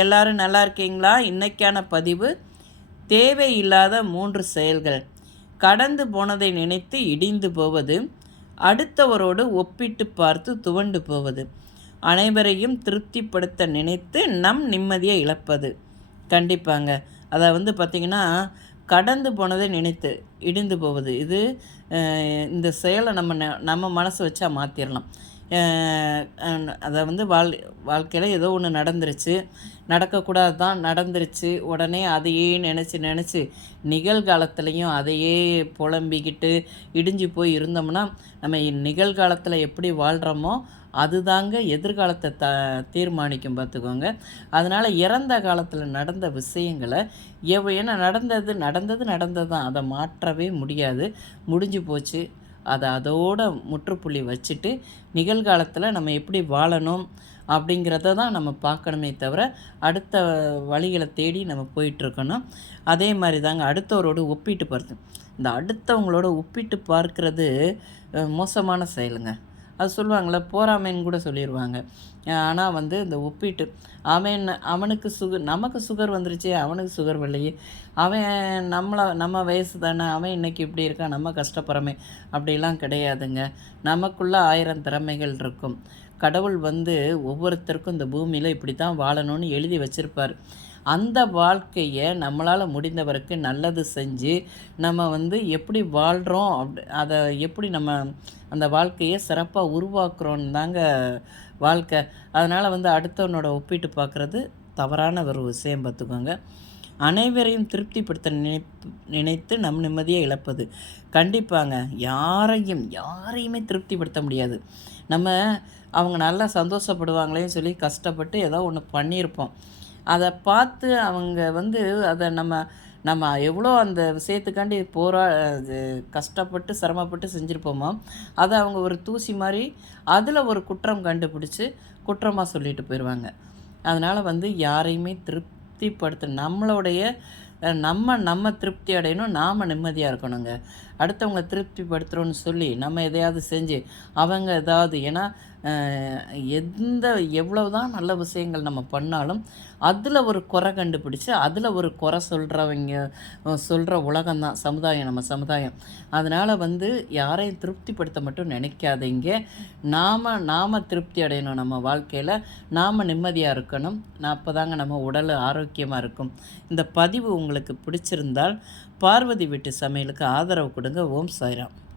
எல்லாரும் நல்லா இருக்கீங்களா? இன்னைக்கான பதிவு தேவையில்லாத 3 செயல்கள். கடந்து போனதை நினைத்து இடிந்து போவது, அடுத்தவரோடு ஒப்பிட்டு பார்த்து துவண்டு போவது, அனைவரையும் திருப்திப்படுத்த நினைத்து நம் நிம்மதியை இழப்பது. கண்டிப்பாங்க. அதை பார்த்திங்கன்னா, கடந்து போனதை நினைத்து இடிந்து போவது. இது இந்த செயலை நம்ம மனசு வச்சா மாற்றிடலாம். அதை வாழ்க்கையில் ஏதோ ஒன்று நடந்துருச்சு, நடக்கக்கூடாது தான் நடந்துருச்சு. உடனே அதையே நினச்சி நிகழ்காலத்துலேயும் அதையே புலம்பிக்கிட்டு இடிஞ்சு போய் இருந்தோம்னா, நம்ம நிகழ்காலத்தில் எப்படி வாழ்கிறோமோ அதுதாங்க எதிர்காலத்தை தீர்மானிக்கும், பார்த்துக்கோங்க. அதனால் இறந்த காலத்தில் நடந்த விஷயங்களை ஏன்னா நடந்தது தான், அதை மாற்றவே முடியாது. முடிஞ்சு போச்சு. அதை அதோட முற்றுப்புள்ளி வச்சுட்டு நிகழ்காலத்தில் நம்ம எப்படி வாழணும் அப்படிங்கிறத தான் நம்ம பார்க்கணுமே தவிர அடுத்த வழிகளை தேடி நம்ம போயிட்டுருக்கணும். அதே மாதிரி தாங்க அடுத்தவரோடு ஒப்பிட்டு பார்த்து, இந்த அடுத்தவங்களோட ஒப்பிட்டு பார்க்கறது மோசமான செயலுங்க. அது சொல்லுவாங்களே, போராமைன்னு கூட சொல்லிடுவாங்க. ஆனால் இந்த ஒப்பிட்டு அவனுக்கு நமக்கு சுகர் வந்துருச்சு, அவனுக்கு சுகர் வரலையே, அவன் நம்ம வயசு தானே, அவன் இன்றைக்கி இப்படி இருக்கான், நம்ம கஷ்டப்படுறோமே, அப்படிலாம் கிடையாதுங்க. நமக்குள்ளே 1000 திறமைகள் இருக்கும். கடவுள் ஒவ்வொருத்தருக்கும் இந்த பூமியில் இப்படி தான் வாழணும்னு எழுதி வச்சுருப்பார். அந்த வாழ்க்கையை நம்மளால் முடிந்தவருக்கு நல்லது செஞ்சு நம்ம எப்படி வாழ்கிறோம், அதை எப்படி நம்ம அந்த வாழ்க்கையை சிறப்பாக உருவாக்குறோன்னு தாங்க வாழ்க்கை. அதனால் அடுத்தவனோட ஒப்பிட்டு பார்க்குறது தவறான ஒரு விஷயம், பார்த்துக்கோங்க. அனைவரையும் திருப்திப்படுத்த நினைத்து நம் நிம்மதியை இழப்பது. கண்டிப்பாங்க. யாரையுமே திருப்திப்படுத்த முடியாது. நம்ம அவங்க நல்லா சந்தோஷப்படுவாங்களேன்னு சொல்லி கஷ்டப்பட்டு ஏதோ ஒன்று பண்ணியிருப்போம். அதை பார்த்து அவங்க அதை நம்ம எவ்வளோ அந்த விஷயத்துக்காண்டி கஷ்டப்பட்டு சிரமப்பட்டு செஞ்சுருப்போமோ, அதை அவங்க ஒரு தூசி மாதிரி அதில் ஒரு குற்றம் கண்டுபிடிச்சி குற்றமாக சொல்லிட்டு போயிடுவாங்க. அதனால் யாரையுமே திருப்திப்படுத்த நம்ம திருப்தி அடையணும், நாம் நிம்மதியாக இருக்கணுங்க. அடுத்தவங்க திருப்திப்படுத்துகிறோன்னு சொல்லி நம்ம எதையாவது செஞ்சு அவங்க ஏதாவது, ஏன்னா எவ்வளவு தான் நல்ல விஷயங்கள் நம்ம பண்ணாலும் அதில் ஒரு குறை கண்டுபிடிச்சி அதில் ஒரு குறை சொல்கிற உலகம்தான் சமுதாயம், நம்ம சமுதாயம். அதனால் யாரையும் திருப்திப்படுத்த மட்டும் நினைக்காதீங்க. நாம் திருப்தி அடையணும். நம்ம வாழ்க்கையில் நாம் நிம்மதியாக இருக்கணும். அப்போ தாங்க நம்ம உடல் ஆரோக்கியமாக இருக்கும். இந்த பதிவு உங்களுக்கு பிடிச்சிருந்தால் பார்வதி வீட்டு சமையலுக்கு ஆதரவு கொடுங்க. ஓம் சாய்ராம்.